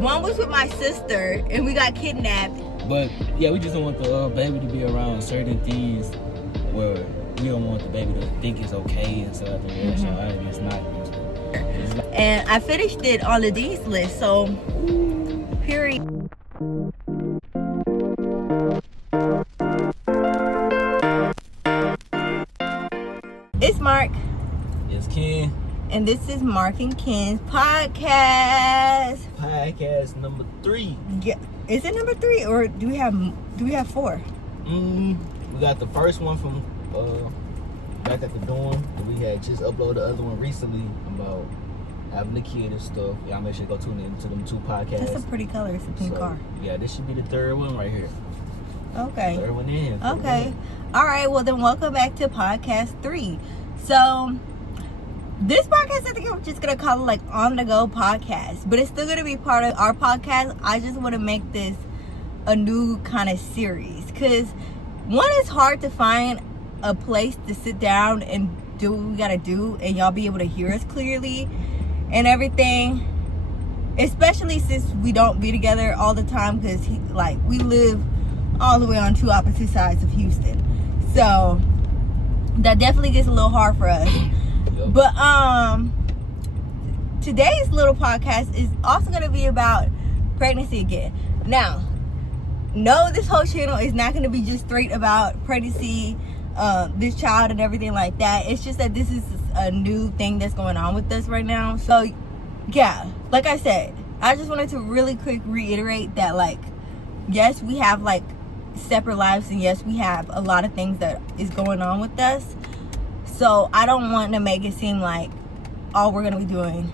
one was with my sister, and we got kidnapped. But yeah, we just don't want the baby to be around certain things where we don't want the baby to think it's okay and stuff. And it's not. And I finished it on the D's list, so period. It's Mark. It's Ken. And this is Mark and Ken's podcast. Podcast number 3. Yeah. Is it number 3 or do we have 4? We got the first one from back at the dorm. We had just uploaded the other one recently about having the kid and stuff. Y'all make sure to go tune in to them 2 podcasts. That's a pretty color. It's a pink car. Yeah, this should be the 3rd one right here. Okay. 3rd one in. Okay. All right. Well, then welcome back to podcast 3. So this podcast, I think I'm just going to call it like on the go podcast, but it's still going to be part of our podcast. I just want to make this a new kind of series because one, it's hard to find a place to sit down and do what we got to do and y'all be able to hear us clearly and everything, especially since we don't be together all the time because we live all the way on 2 opposite sides of Houston. So that definitely gets a little hard for us. But today's little podcast is also going to be about pregnancy again. Now, no, this whole channel is not going to be just straight about pregnancy, this child and everything like that. It's just that this is a new thing that's going on with us right now. So, yeah, like I said, I just wanted to really quick reiterate that, yes, we have, separate lives, and yes, we have a lot of things that is going on with us. So I don't want to make it seem like all we're going to be doing,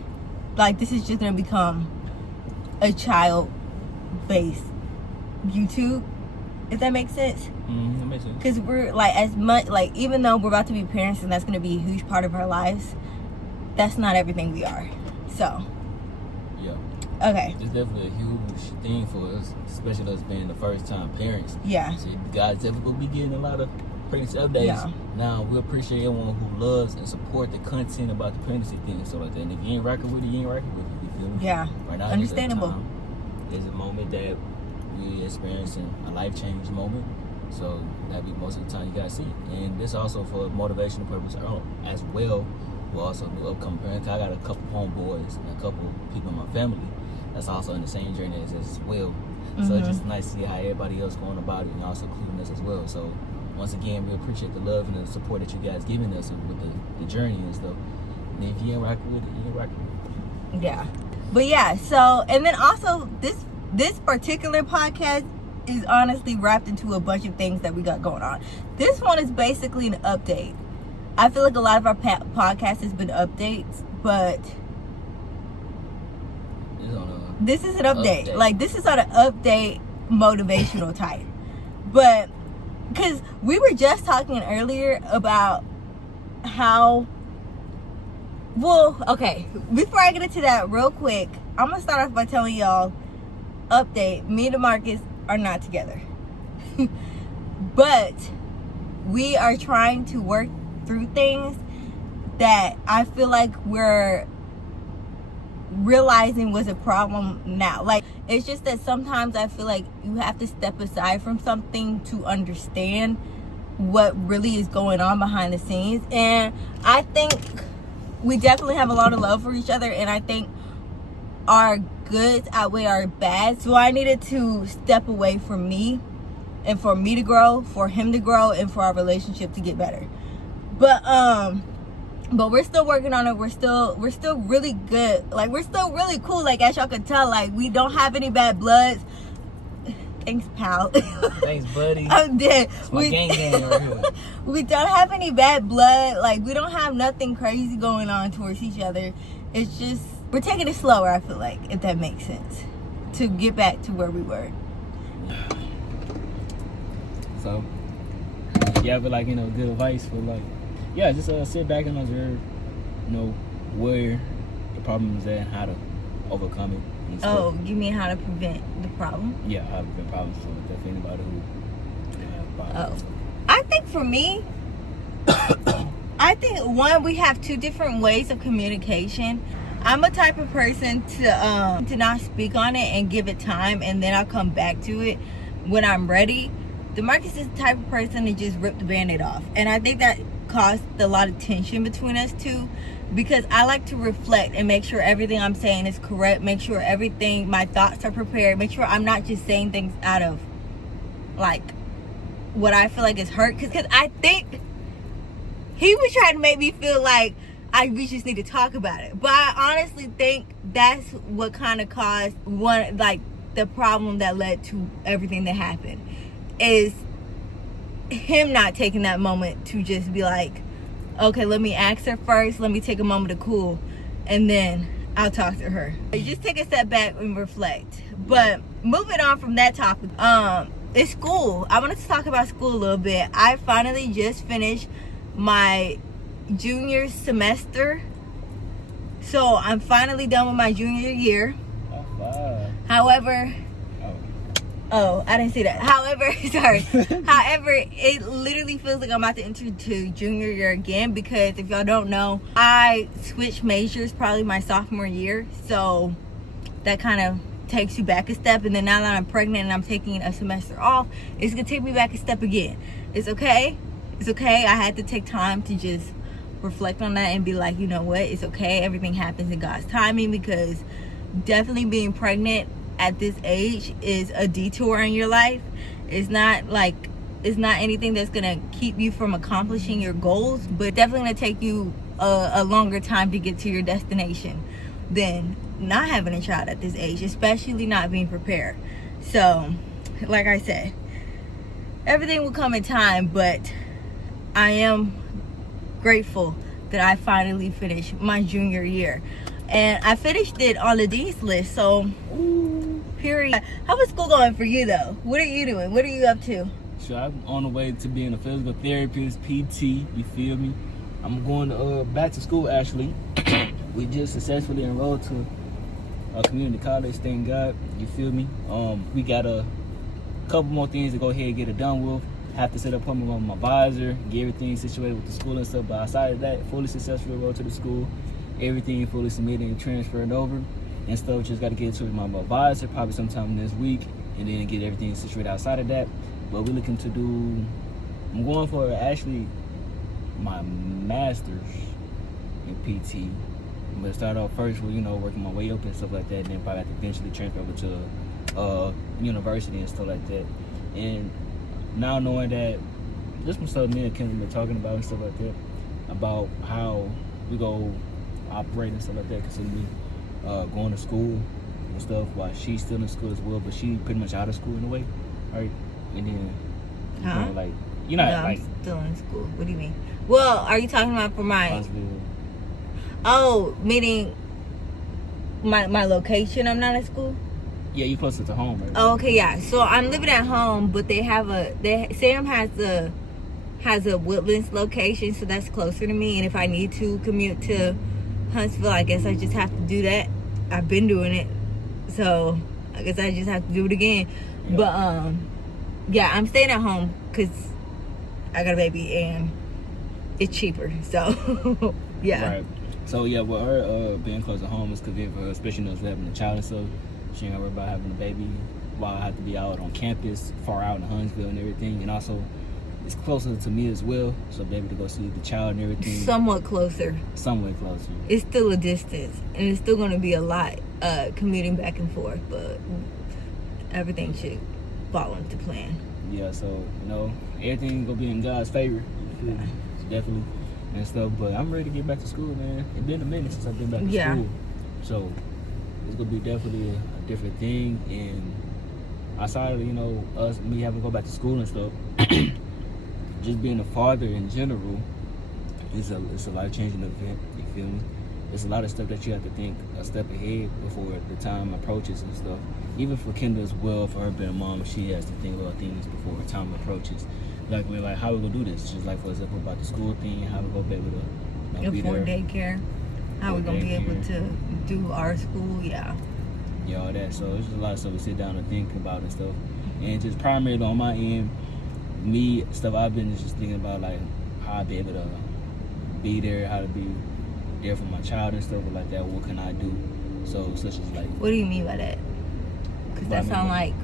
this is just going to become a child-based YouTube, if that makes sense. That makes sense. Because we're, as much, even though we're about to be parents and that's going to be a huge part of our lives, that's not everything we are. So. Yeah. Okay. It's definitely a huge thing for us, especially us being the first-time parents. Yeah. So guys definitely going to be getting a lot of pregnancy updates. Yeah. Now, we appreciate everyone who loves and support the content about the pregnancy thing and stuff like that. And if you ain't rocking with it, you ain't rocking with it. You feel me? Yeah. Right now, understandable. There's a moment that we experiencing a life-change moment. So that be most of the time you guys see it. And this also for motivational purpose as well. We're also new upcoming parents. I got a couple homeboys and a couple people in my family that's also in the same journey as well. So it's just nice to see how everybody else going about it and also including us as well. So once again, we appreciate the love and the support that you guys giving us with the journey and stuff. And if you ain't rocking with it, you ain't rocking with it. Yeah. But yeah, so, and then also this particular podcast is honestly wrapped into a bunch of things that we got going on. This one is basically an update. I feel like a lot of our podcasts has been updates, but this is an update. This is on an update motivational type. But because we were just talking earlier about how, okay, before I get into that real quick, I'm going to start off by telling y'all, update, me and DeMarcus are not together. But we are trying to work through things that I feel like we're realizing was a problem now. It's just that sometimes I feel like you have to step aside from something to understand what really is going on behind the scenes. And I think we definitely have a lot of love for each other, and I think our goods outweigh our bads. So I needed to step away from me, and for me to grow, for him to grow, and for our relationship to get better. But we're still working on it. We're still really good. We're still really cool. As y'all can tell, we don't have any bad bloods. Thanks, pal. Thanks, buddy. I'm dead. It's my gang right here. We don't have any bad blood. We don't have nothing crazy going on towards each other. It's just, we're taking it slower, I feel like, if that makes sense, to get back to where we were. So, you have good advice for just sit back and observe, where the problem is at and how to overcome it. Oh, you mean how to prevent the problem? Yeah, how to prevent problems. So definitely anybody who have problems. I think for me, we have 2 different ways of communication. I'm a type of person to not speak on it and give it time, and then I'll come back to it when I'm ready. DeMarcus is the type of person to just rip the Band-Aid off, and I think that caused a lot of tension between us two, because I like to reflect and make sure everything I'm saying is correct, make sure everything, my thoughts are prepared, make sure I'm not just saying things out of like what I feel like is hurt, because I think he was trying to make me feel like we just need to talk about it. But I honestly think that's what kind of caused the problem that led to everything that happened, is him not taking that moment to just be like, okay, let me ask her first, let me take a moment to cool, and then I'll talk to her. Just take a step back and reflect. But moving on from that topic, it's school. I wanted to talk about school a little bit. I finally just finished my junior semester, so I'm finally done with my junior year. However, I didn't see that. However, sorry. However, it literally feels like I'm about to enter to junior year again, because if y'all don't know, I switched majors probably my sophomore year, so that kind of takes you back a step. And then now that I'm pregnant and I'm taking a semester off, it's gonna take me back a step again. It's okay. It's okay. I had to take time to just reflect on that and be like, you know what, it's okay. Everything happens in God's timing, because definitely being pregnant at this age is a detour in your life. It's not anything that's gonna keep you from accomplishing your goals, but definitely gonna take you a longer time to get to your destination than not having a child at this age, especially not being prepared. So like I said, everything will come in time, but I am grateful that I finally finished my junior year, and I finished it on the D's list. So period. How was school going for you though? What are you doing? What are you up to? So I'm on the way to being a physical therapist, PT, you feel me? I'm going back to school actually. We just successfully enrolled to a community college, thank God, you feel me? We got a couple more things to go ahead and get it done with. Have to set an appointment with my advisor, get everything situated with the school and stuff. But outside of that, fully successfully enrolled to the school, everything fully submitted and transferred over and stuff. Just got to get to my advisor probably sometime this week, and then get everything situated outside of that. But we're looking to do, I'm going for actually my master's in PT. I'm gonna start off first with, working my way up and stuff like that, and then probably have to eventually transfer over to university and stuff like that. And now knowing that, this was stuff me and Kim have been talking about and stuff like that, about how we go operate and stuff like that, considering me going to school and stuff while she's still in school as well, but she pretty much out of school in a way, right? And then No, I'm still in school. What do you mean? Well, are you talking about for my? Oh, meaning my location. I'm not at school. Yeah, you closer to home, right? Oh, okay, yeah. So I'm living at home, but Sam has a Woodlands location, so that's closer to me. And if I need to commute to Huntsville, I guess I just have to do that. I've been doing it, so I guess I just have to do it again. Yeah. But yeah, I'm staying at home because I got a baby and it's cheaper. So yeah. Right. So yeah, with her being close to home is convenient for her, especially having a child and stuff. She ain't gotta worry about having a baby while I have to be out on campus, far out in Huntsville and everything. And also, it's closer to me as well, so be able to go see the child and everything. Somewhat closer. It's still a distance, and it's still going to be a lot commuting back and forth, but everything should fall into plan. Yeah, so, everything going to be in God's favor. Yeah. Definitely. And stuff, but I'm ready to get back to school, man. It's been a minute since I've been back to school. So, it's going to be definitely a different thing. And outside of, me having to go back to school and stuff, just being a father in general it's a life-changing event, you feel me? There's a lot of stuff that you have to think a step ahead before the time approaches and stuff. Even for Kendra as well, for her being a mom, she has to think about things before her time approaches. Like, we're like, how we gonna do this? Just like, for example, about the school thing, how we gonna be able to be there. Daycare. How we gonna be able to do our school, yeah, all that. So it's just a lot of stuff we sit down and think about and stuff. And just primarily on my end, stuff I've been just thinking about, like how I'd be able to be there, how to be there for my child and stuff like that. What can I do? So such as like. What do you mean by that? Because that sound like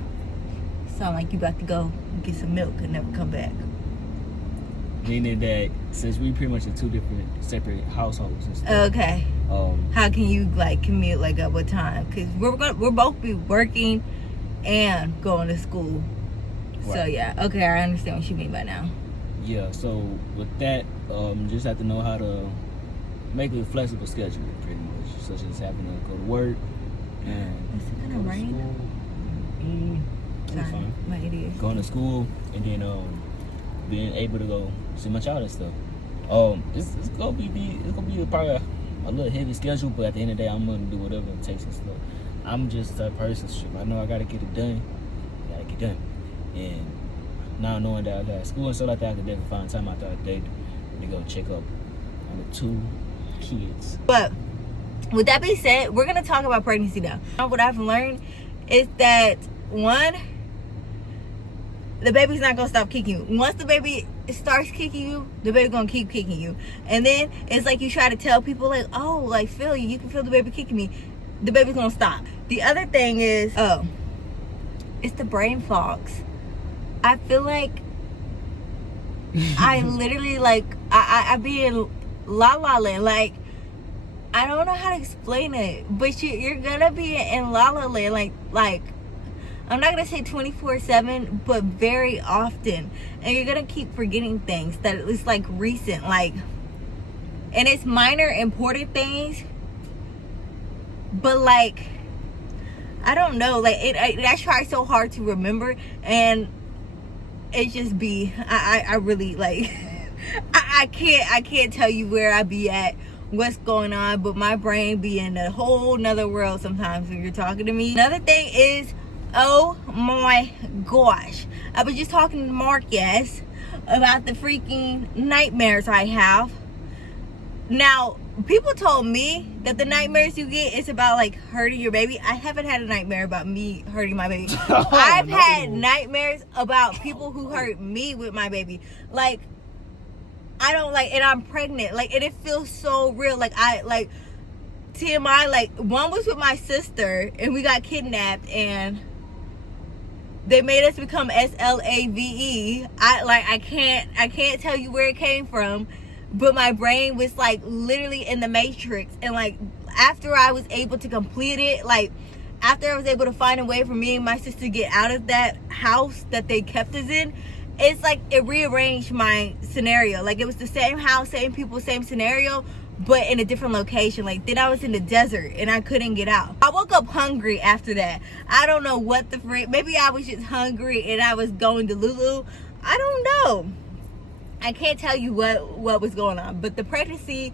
you about to go get some milk and never come back. Meaning that since we pretty much in two different separate households and stuff. Okay. How can you like commute like at what time? Because we're both be working and going to school. Right. So yeah, okay, I understand what you mean by now. Yeah. So with that, just have to know how to make a flexible schedule, pretty much, such as having to go to work and. Is it gonna rain? Sorry, my idiot. Going to school and then being able to go see my child and stuff. It's gonna be probably a little heavy schedule, but at the end of the day, I'm gonna do whatever it takes and stuff. I'm just that person. I know I gotta get it done. And now knowing that I got school and stuff like that, I can definitely find time out the day to go check up on the 2 kids. But with that being said, we're gonna talk about pregnancy now. What I've learned is that one, the baby's not gonna stop kicking you. Once the baby starts kicking you, the baby's gonna keep kicking you. And then it's like you try to tell people like, oh, like feel you can feel the baby kicking me. The baby's gonna stop. The other thing is, it's the brain fogs. I feel like I literally like I be in la la land. Like I don't know how to explain it, but you're gonna be in la la land like I'm not gonna say 24/7, but very often, and you're gonna keep forgetting things that it's like recent, like, and it's minor important things, but like I don't know, like I try so hard to remember, and it just be I really like I can't tell you where I be at, what's going on, but my brain be in a whole nother world sometimes when you're talking to me. Another thing is, oh my gosh, I was just talking to Mark, yes, about the freaking nightmares I have. Now, people told me that the nightmares you get is about like hurting your baby. I haven't had a nightmare about me hurting my baby. I've had nightmares about people who hurt me with my baby. Like, I don't like, and I'm pregnant. Like, and it feels so real. Like, TMI, like, one was with my sister and we got kidnapped and they made us become SLAVE. I can't tell you where it came from. But my brain was like literally in the matrix, and like after I was able to complete it, like after I was able to find a way for me and my sister to get out of that house that they kept us in, it's like it rearranged my scenario. Like it was the same house, same people, same scenario, but in a different location. Like then I was in the desert and I couldn't get out. I woke up hungry after that. I don't know what the frick. Maybe I was just hungry and I was going to Lulu. I don't know. I can't tell you what was going on, but the pregnancy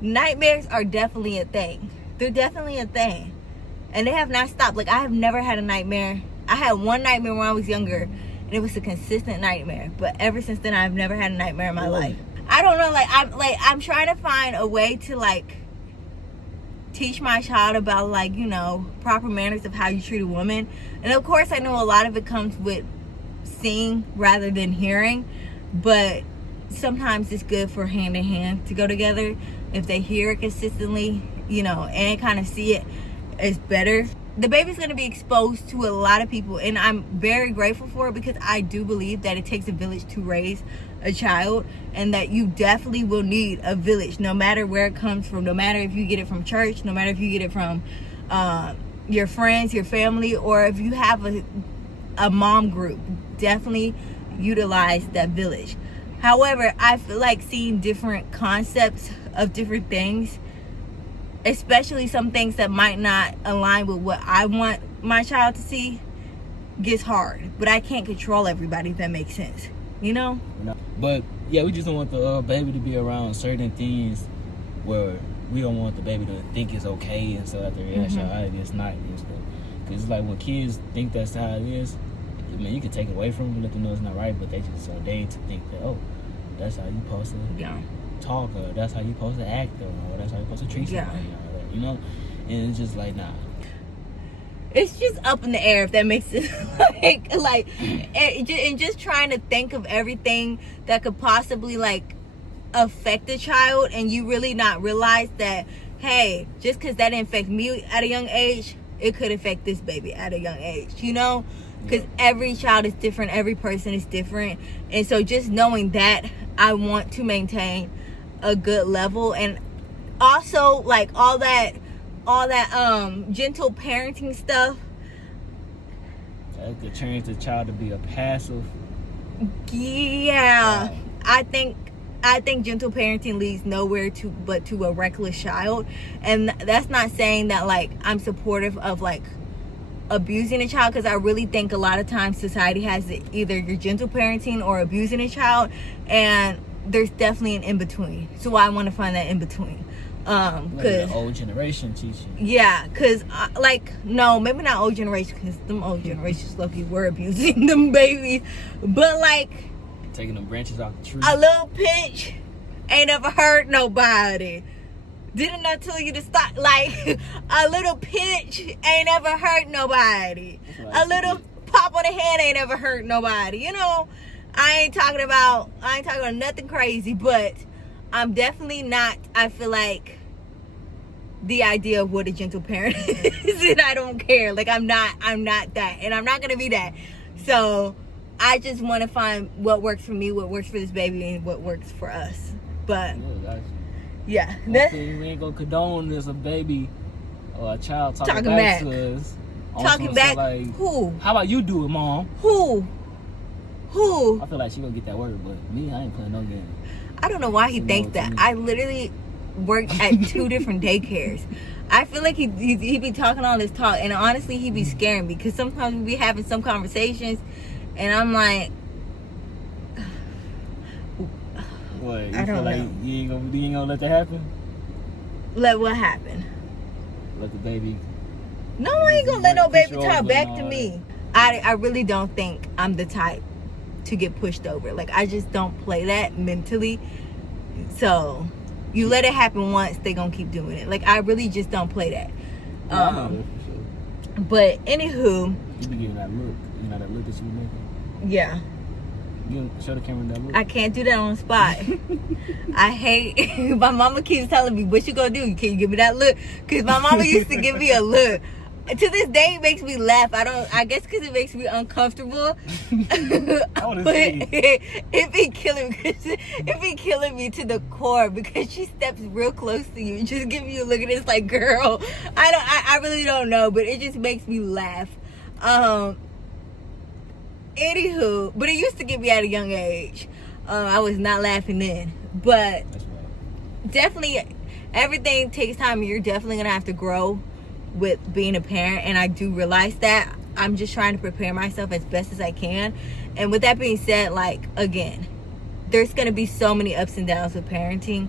nightmares are definitely a thing. They're definitely a thing, and they have not stopped. Like I have never had a nightmare. I had one nightmare when I was younger, and it was a consistent nightmare. But ever since then, I've never had a nightmare in my life. I don't know. I'm trying to find a way to like teach my child about like, you know, proper manners of how you treat a woman, and of course, I know a lot of it comes with seeing rather than hearing, but sometimes it's good for hand in hand to go together. If they hear it consistently, you know, and kind of see it, it's better. The baby's going to be exposed to a lot of people, and I'm very grateful for it, because I do believe that it takes a village to raise a child, and that you definitely will need a village, no matter where it comes from, no matter if you get it from church, no matter if you get it from your friends, your family, or if you have a mom group. Definitely utilize that village. However, I feel like seeing different concepts of different things, especially some things that might not align with what I want my child to see, gets hard. But I can't control everybody, if that makes sense. You know? But yeah, we just don't want the baby to be around certain things where we don't want the baby to think it's okay and stuff after reality it's not and stuff. Because it's like when kids think that's how it is, I mean, you can take it away from them, let them know it's not right, but they just ordained to think that, oh, that's how you supposed to talk, or that's how you supposed to act, or that's how you supposed to treat somebody, you know? And it's just like, nah. It's just up in the air, if that makes sense. and just trying to think of everything that could possibly like affect the child, and you really not realize that, hey, just because that didn't affect me at a young age, it could affect this baby at a young age, you know? Because every child is different, every person is different. And so just knowing that, I want to maintain a good level. And also, like, all that gentle parenting stuff, that could change the child to be a passive. yeah. I think gentle parenting leads nowhere but to a reckless child. And that's not saying that, like, I'm supportive of, like, abusing a child, because I really think a lot of times society has it either you're gentle parenting or abusing a child, and there's definitely an in-between. So I want to find that in-between. Like the old generation teaching. Yeah, because, like, no, maybe not old generation, because them old generations lucky were abusing them babies. But, like, taking them branches off the tree. a little pinch ain't ever hurt nobody. Didn't I tell you to stop? Like, a little pinch ain't ever hurt nobody. A little pop on the head ain't ever hurt nobody. You know, I ain't talking about nothing crazy, but I'm definitely not, I feel like, the idea of what a gentle parent is, and I don't care. Like, I'm not that, and I'm not gonna be that. So I just want to find what works for me, what works for this baby, and what works for us. But yeah, we ain't gonna condone this a baby or a child talking back to us. Talking back, like, who? How about you do it, Mom? Who? I feel like she gonna get that word, but me, I ain't playing no game. I don't know why he thinks that. I literally worked at 2 different daycares. I feel like he be talking all this talk, and honestly, he be scaring me, because sometimes we be having some conversations, and I'm like, What? You I feel don't like know. You ain't gonna let that happen? Let what happen? Let the baby. No, I ain't gonna let no baby Push you talk over back and to all me. I really don't think I'm the type to get pushed over. Like, I just don't play that mentally. So you let it happen once, they gonna keep doing it. Like, I really just don't play that. I know that for sure. But anywho, You be giving that look. You know that look that you be making? yeah. You show the camera that look. I can't do that on the spot. I hate. My mama keeps telling me, "What you gonna do? Can you give me that look?" Because my mama used to give me a look. To this day, it makes me laugh. I guess because it makes me uncomfortable. But it be killing me. It be killing me to the core, because she steps real close to you and just give you a look, and it's like, girl, I really don't know, but it just makes me laugh. Anywho, but it used to get me at a young age. I was not laughing then, but definitely everything takes time, and you're definitely gonna have to grow with being a parent, and I do realize that. I'm just trying to prepare myself as best as I can. And with that being said, like, again, there's gonna be so many ups and downs with parenting,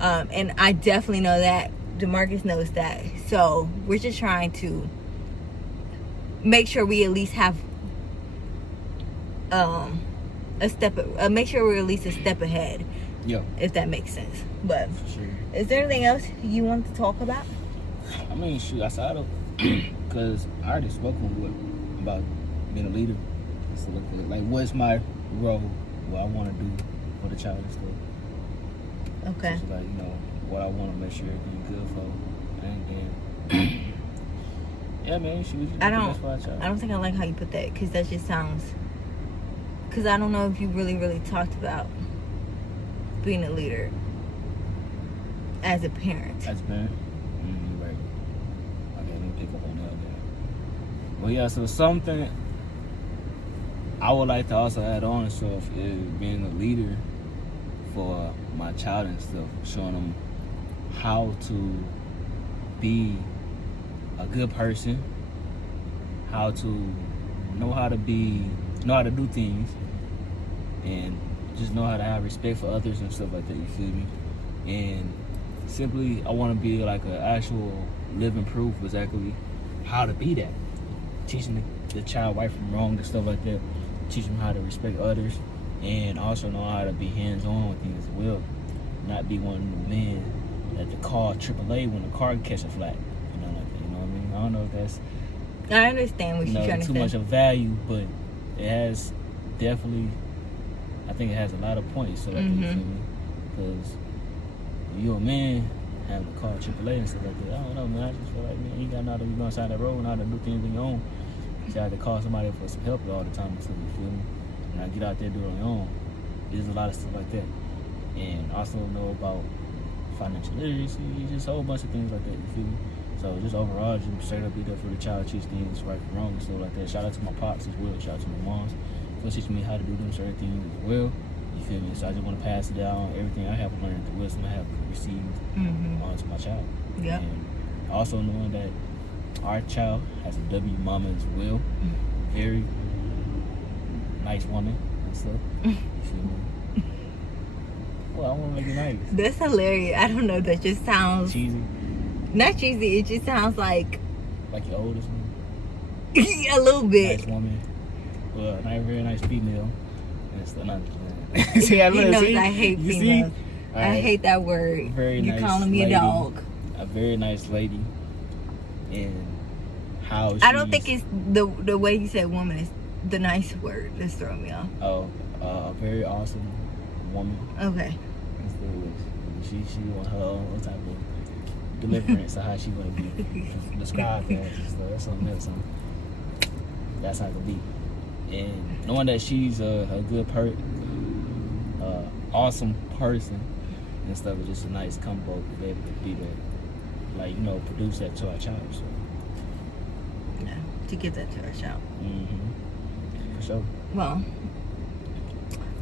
and I definitely know that. DeMarcus knows that. So we're just trying to make sure we at least have make sure we're at least a step ahead. Yeah. If that makes sense. But Sure. is there anything else you want to talk about? I mean, shoot, outside of, because I already spoken about being a leader. So like, what's my role? What I want to do for the child and stuff. Okay. So, like, you know, what I want to make sure everything's good for, and then, yeah, man, shoot. I don't think I like how you put that, because that just sounds. Because I don't know if you really talked about being a leader as a parent. As a parent? Right. Okay, let me pick up on that then. Well, yeah, so something I would like to also add on and stuff is being a leader for my child and stuff, showing them how to be a good person, how to know how to do things, and just know how to have respect for others and stuff like that, you feel me? And simply, I want to be like an actual living proof exactly how to be that. Teaching the child right from wrong and stuff like that. Teach them how to respect others, and also know how to be hands-on with things as well. Not be one of the men that the call AAA when the car catch a flat. You know, like that, you know what I mean? I don't know if that's... I understand what you're trying to say. Too much of value, but it has definitely... I think it has a lot of points, so that you feel me? Because you a man having to call AAA and stuff like that. I don't know, man. I just feel like, man, you got to know how to be on the side of the road and how to do things on your own. You have to call somebody for some help all the time and stuff, you feel me? And I get out there and do it on your own. There's a lot of stuff like that. And also know about financial literacy, just a whole bunch of things like that, you feel me? So just overall, just straight up be there for the child, teach things right from wrong and stuff like that. Shout out to my pops as well, shout out to my moms for teaching me how to do them certain things as well. You feel me? So I just want to pass it down, everything I have learned, the wisdom I have received onto my child. Yeah. And also knowing that our child has a W mama as well. Very nice woman and stuff. You feel me? Well, I want to make it nice. That's hilarious. I don't know. That just sounds Cheesy. not cheesy. It just sounds like Your oldest one. a little bit. Nice woman. Well, a very nice female. And stuff. See, I He knows I hate You females. see? I hate that word. Very You're nice calling me lady. a dog. A very nice lady. And how I don't think it's the way you said woman is the nice word that's throwing me off. A very awesome woman. Okay. She want her own type of deliverance of how she want to be described as. So that's something else. That's how it be. And knowing that she's a good awesome person and stuff is just a nice combo to be able to be there. Like, produce that to our child. So. Yeah, to get that to our child. For sure. Well,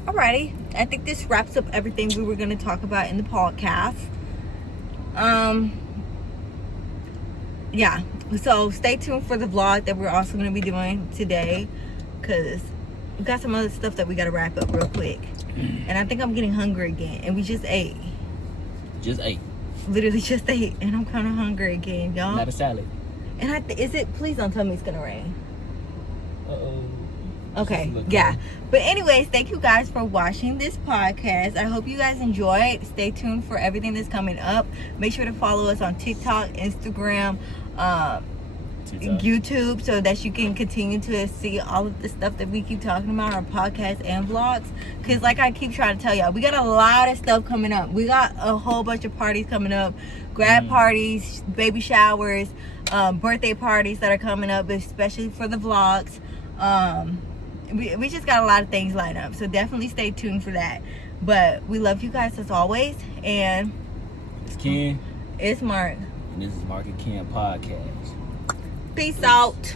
alrighty. I think this wraps up everything we were going to talk about in the podcast. Yeah. So stay tuned for the vlog that we're also going to be doing today, because we got some other stuff that we got to wrap up real quick. And I think I'm getting hungry again. And we just ate. Just ate. Literally just ate. And I'm kind of hungry again, y'all. Not a salad. And please don't tell me it's going to rain. Uh-oh. Okay, yeah. But anyways, thank you guys for watching this podcast. I hope you guys enjoyed. Stay tuned for everything that's coming up. Make sure to follow us on TikTok, Instagram, YouTube, so that you can continue to see all of the stuff that we keep talking about, our podcast and vlogs. Because like I keep trying to tell y'all, we got a lot of stuff coming up. We got a whole bunch of parties coming up. Grad parties, baby showers, birthday parties that are coming up, especially for the vlogs. We just got a lot of things lined up, so definitely stay tuned for that. But we love you guys as always, and it's Ken. It's Mark. And this is Mark and Ken Podcast. Peace out.